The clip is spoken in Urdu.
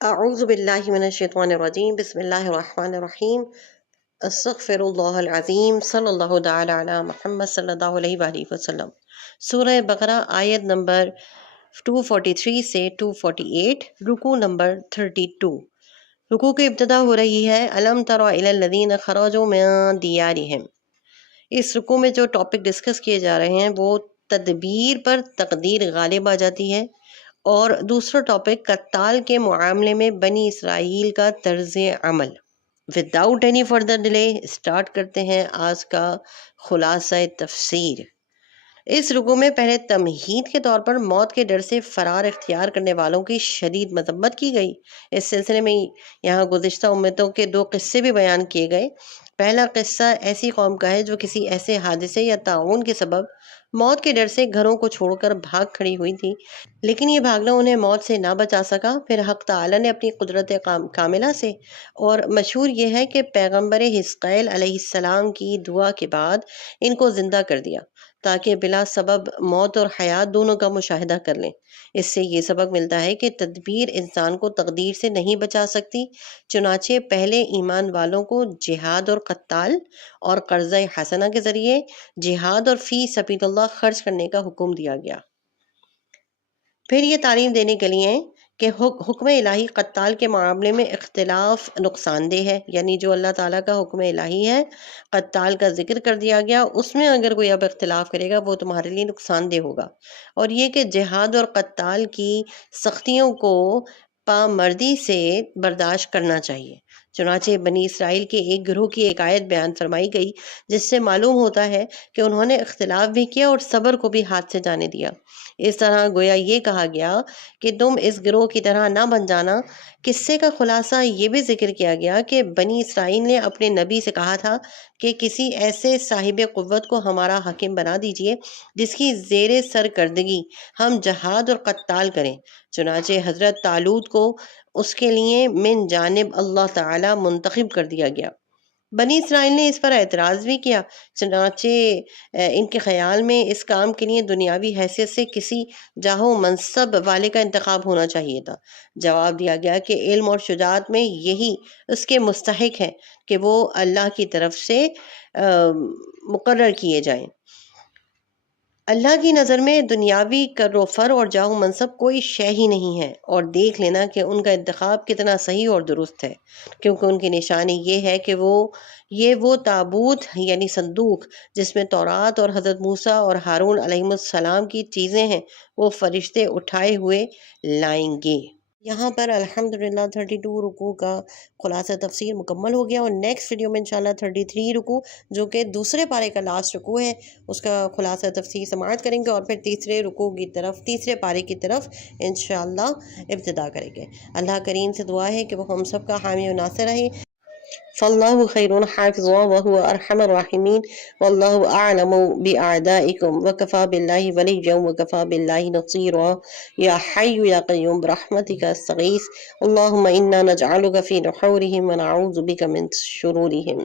اعوذ باللہ من الشیطان الرجیم، بسم اللہ الرحمن الرحیم، استغفر اللہ العظیم، صلی اللہ تعالی علی محمد صلی اللہ علیہ وآلہ وسلم۔ سورہ بقرہ آیت نمبر 243 سے 248، رکوع نمبر 32۔ رکوع کی ابتدا ہو رہی ہے الم تر الی الذین خرجوا من دیارہم۔ اس رکوع میں جو ٹاپک ڈسکس کیے جا رہے ہیں وہ تدبیر پر تقدیر غالب آ جاتی ہے، اور دوسرا ٹاپک قتال کے معاملے میں بنی اسرائیل کا طرز عمل۔ Without any further delay start کرتے ہیں آج کا خلاصہ تفسیر۔ اس رکوع میں پہلے تمہید کے طور پر موت کے ڈر سے فرار اختیار کرنے والوں کی شدید مذمت کی گئی۔ اس سلسلے میں یہاں گزشتہ امتوں کے دو قصے بھی بیان کیے گئے۔ پہلا قصہ ایسی قوم کا ہے جو کسی ایسے حادثے یا طاعون کے سبب موت کے ڈر سے گھروں کو چھوڑ کر بھاگ کھڑی ہوئی تھی، لیکن یہ بھاگنا انہیں موت سے نہ بچا سکا۔ پھر حق تعالی نے اپنی قدرت کاملہ سے، اور مشہور یہ ہے کہ پیغمبر حزقیل علیہ السلام کی دعا کے بعد ان کو زندہ کر دیا تاکہ بلا سبب موت اور حیات دونوں کا مشاہدہ کر لیں۔ اس سے یہ سبق ملتا ہے کہ تدبیر انسان کو تقدیر سے نہیں بچا سکتی، چنانچہ پہلے ایمان والوں کو جہاد اور قتال اور قرضہ حسنہ کے ذریعے جہاد اور فی سبیل اللہ خرچ کرنے کا حکم دیا گیا۔ پھر یہ تعلیم دینے کے لیے کہ حکم الہی قتال کے معاملے میں اختلاف نقصان دہ ہے، یعنی جو اللہ تعالیٰ کا حکم الہی ہے قتال کا ذکر کر دیا گیا، اس میں اگر کوئی اب اختلاف کرے گا وہ تمہارے لیے نقصان دہ ہوگا۔ اور یہ کہ جہاد اور قتال کی سختیوں کو پامردی سے برداشت کرنا چاہیے۔ چنانچہ بنی اسرائیل کے ایک گروہ کی ایک آیت بیان فرمائی گئی جس سے معلوم ہوتا ہے کہ انہوں نے اختلاف بھی کیا اور صبر کو بھی ہاتھ سے جانے دیا۔ اس طرح گویا یہ کہا گیا کہ تم اس گروہ کی طرح نہ بن جانا۔ قصے کا خلاصہ یہ بھی ذکر کیا گیا کہ بنی اسرائیل نے اپنے نبی سے کہا تھا کہ کسی ایسے صاحب قوت کو ہمارا حاکم بنا دیجئے جس کی زیر سرکردگی ہم جہاد اور قتال کریں۔ چنانچہ حضرت طالوت کو اس کے لیے من جانب اللہ تعالی منتخب کر دیا گیا۔ بنی اسرائیل نے اس پر اعتراض بھی کیا، چنانچہ ان کے خیال میں اس کام کے لیے دنیاوی حیثیت سے کسی جاہ و منصب والے کا انتخاب ہونا چاہیے تھا۔ جواب دیا گیا کہ علم اور شجاعت میں یہی اس کے مستحق ہے کہ وہ اللہ کی طرف سے مقرر کیے جائیں۔ اللہ کی نظر میں دنیاوی کر و فر اور جاہ و منصب کوئی شے ہی نہیں ہے، اور دیکھ لینا کہ ان کا انتخاب کتنا صحیح اور درست ہے، کیونکہ ان کی نشانی یہ ہے کہ وہ تابوت یعنی صندوق جس میں تورات اور حضرت موسیٰ اور ہارون علیہ السلام کی چیزیں ہیں وہ فرشتے اٹھائے ہوئے لائیں گے۔ یہاں پر الحمدللہ 32 رکوع کا خلاصہ تفسیر مکمل ہو گیا، اور نیکسٹ ویڈیو میں انشاءاللہ 33 رکوع جو کہ دوسرے پارے کا لاسٹ رکوع ہے اس کا خلاصہ تفسیر سماعت کریں گے، اور پھر تیسرے رکوع کی طرف، تیسرے پارے کی طرف انشاءاللہ ابتدا کریں گے۔ اللہ کریم سے دعا ہے کہ وہ ہم سب کا حامی و ناصر رہے۔ فاللہ خیر حافظا وهو ارحم الراحمین واللہ اعلم باعدائکم وکفی باللہ ولیا وکفی باللہ نصیرا یا حی یا قیوم برحمتک استغیث اللہم انا نجعلک فی نحورہم ونعوذ بک من شرورہم۔